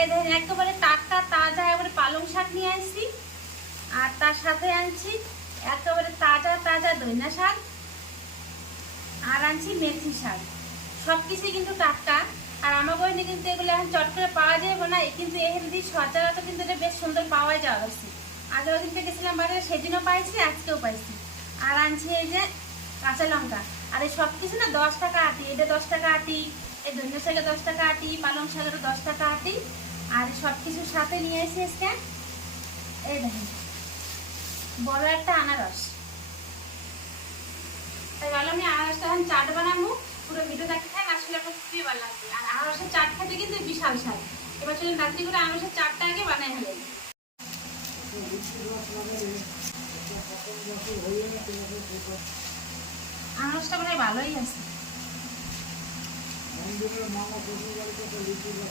এই দেখেন একেবারে টাটকা তাজা একেবারে পালং শাক নিয়ে আসছি, আর তার সাথে আনছি একেবারে তাজা তাজা ধনিয়া শাক, আর আনছি মেথি শাক। সব কিছুই কিন্তু টাটকা। আর আমার বইনে কিন্তু এগুলো এখন চট করে পাওয়া যাবে না, কিন্তু এখানে যদি সচরাচর কিন্তু এটা বেশ সুন্দর পাওয়া যাচ্ছে। আগের দিনটা গেছিলাম বাজারে, সেদিনও পাইছি, আজকেও পাইছি। আর আনছি এই যে কাঁচা লঙ্কা। আর এই সব কিছু না 10 টাকা আটি, এটা 10 টাকা আটি, এই ধনিয়া শাকে 10 টাকা আটি, পালং শাকেরও 10 টাকা আটি। আর সব কিছুর সাথে নিয়ে এসে আজকে এই দেখেন বড় একটা আনারস। তাই ভাবলাম আমি আনারসটা এখন চাট বানাবো, পুরো ভিডিও দেখতে থাকেন, আসলে আপনার খুবই ভালো লাগবে। আর আনারসের চাট খেতে কিন্তু বিশাল স্বাদ। এবার চলুন রাত্রি করে আনারসের চাটটা আগে বানাই হলেন। আনারসটা মানে ভালোই আছে।